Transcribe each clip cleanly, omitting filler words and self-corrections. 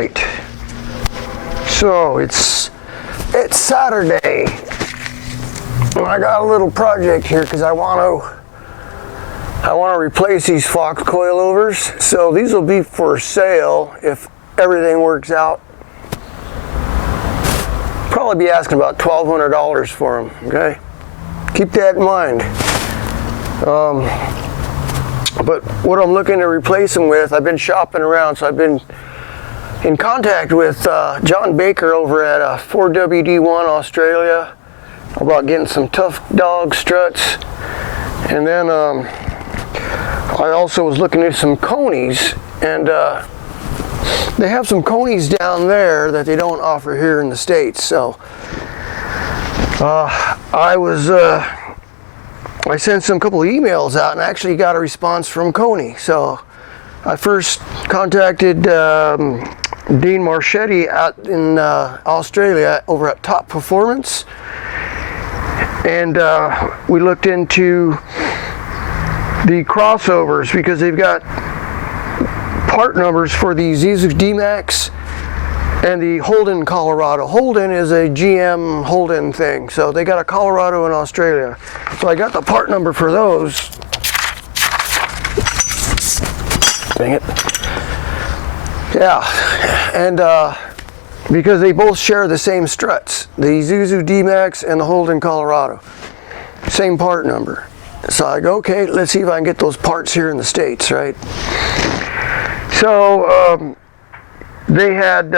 right, so it's Saturday, and I got a little project here because I want to replace these Fox coilovers. So these will be for sale if everything works out. Probably be asking about $1,200 for them. Okay, keep that in mind. But what I'm looking to replace them with, I've been shopping around, so I've been in contact with John Baker over at 4WD1 Australia about getting some tough dog struts. And then I also was looking at some Konis, and they have some Konis down there that they don't offer here in the States. So I sent some couple of emails out and actually got a response from Koni. So I first contacted Dean Marchetti out in Australia over at Top Performance, and we looked into the crossovers because they've got part numbers for the Isuzu D-Max and the Holden Colorado. Holden is a GM Holden thing, so they got a Colorado in Australia. So I got the part number for those. Dang it. Yeah, and because they both share the same struts, the Isuzu D-Max and the Holden Colorado. Same part number. So I go, okay, let's see if I can get those parts here in the States, right? So they had,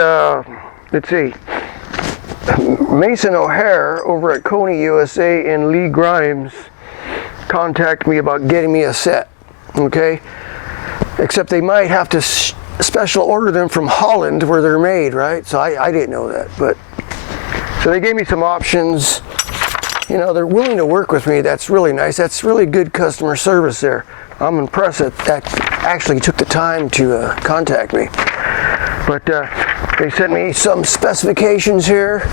let's see, Mason O'Hare over at Koni USA and Lee Grimes contacted me about getting me a set, okay? Except they might have to special order them from Holland where they're made, right? So I didn't know that, but so they gave me some options. You know, they're willing to work with me. That's really nice. That's really good customer service there. I'm impressed that actually took the time to contact me. But they sent me some specifications here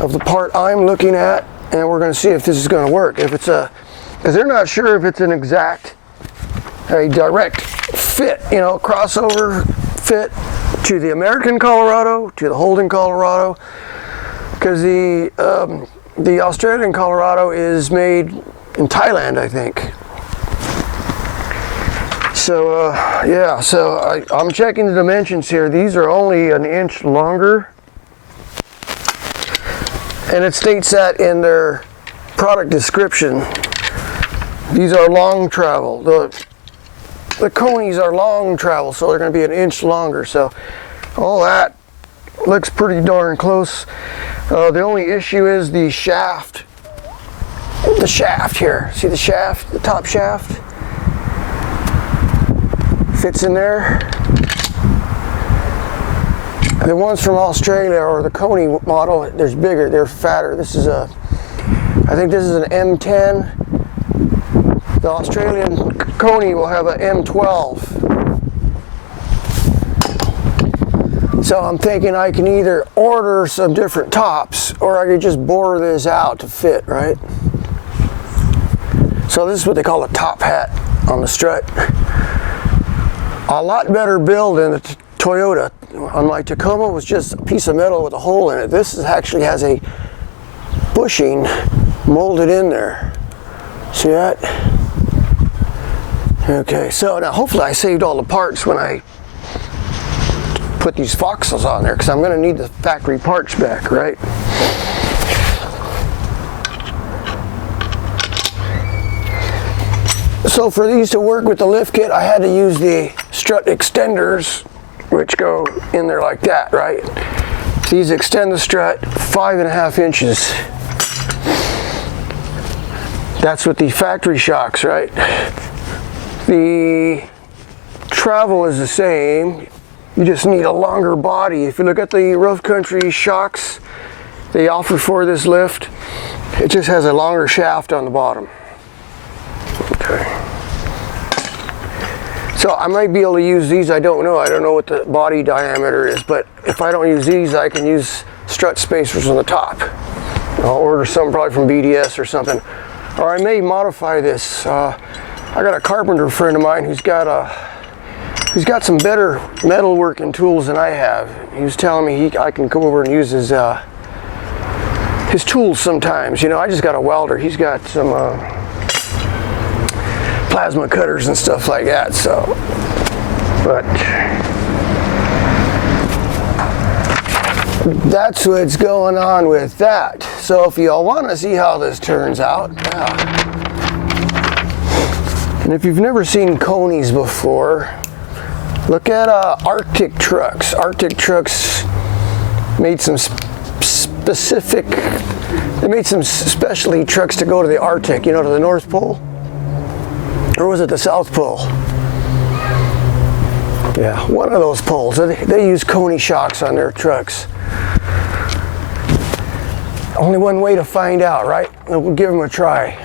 of the part I'm looking at, and we're going to see if this is going to work. If it's because they're not sure if it's an exact, a direct fit, you know, crossover fit to the American Colorado, to the Holden Colorado, because the Australian Colorado is made in Thailand, I think. So yeah, so I'm checking the dimensions here. These are only an inch longer, and it states that in their product description. These are long travel. The Konis are long travel, so they're going to be an inch longer. So all that looks pretty darn close. The only issue is the shaft. The shaft here. See the shaft? The top shaft? Fits in there. The ones from Australia, or the Koni model, they're bigger, they're fatter. This is I think this is an M10. The Australian Koni will have an M12. So I'm thinking I can either order some different tops, or I could just bore this out to fit, right? So this is what they call a top hat on the strut. A lot better build than the Toyota. On my Tacoma, was just a piece of metal with a hole in it. This actually has a bushing molded in there. See that? Okay, so now hopefully I saved all the parts when I put these Foxes on there, because I'm going to need the factory parts back, right? So for these to work with the lift kit, I had to use the strut extenders, which go in there like that, right? These extend the strut 5.5 inches. That's with the factory shocks, right? The travel is the same. You just need a longer body. If you look at the rough country shocks they offer for this lift, it just has a longer shaft on the bottom. Okay. So I might be able to use these, I don't know. I don't know what the body diameter is, but if I don't use these, I can use strut spacers on the top. I'll order some probably from BDS or something. Or I may modify this. I got a carpenter friend of mine who's got He's got some better metalworking tools than I have. He was telling me I can come over and use his tools sometimes. You know, I just got a welder. He's got some plasma cutters and stuff like that. So, but that's what's going on with that. So if y'all want to see how this turns out, yeah. And if you've never seen Konis before, look at Arctic trucks. Arctic trucks made some specific, they made some specialty trucks to go to the Arctic, you know, to the North Pole. Or was it the South Pole? Yeah, one of those poles. They use Koni shocks on their trucks. Only one way to find out, right? We'll give them a try.